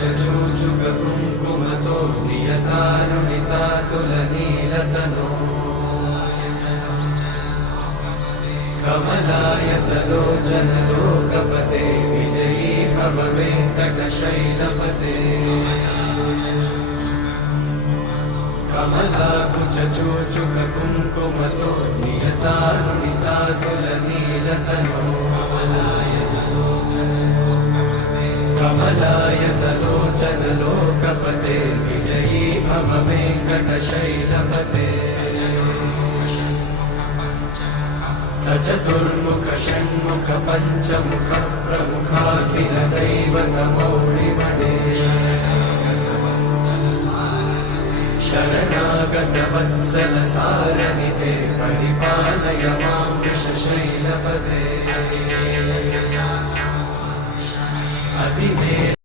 कुचचूचुक कुङ्कुमतो नियतारुणितातुलनीलतनो कमलायतलोचनलोकपते विजयी भव वेङ्कटशैलपते कमलाकुचचूचुक कुङ्कुमतो नियतारुणितातुलनीलतनो कमलायतलोचनलोकपते विजयी भव वेङ्कटशैलपते सचतुर्मुख षण्मुख पञ्चमुख प्रमुखाखिल दैवतमौळिमणे शरणागत वत्सल सारनिधे परिपालय मां वृषशैलपते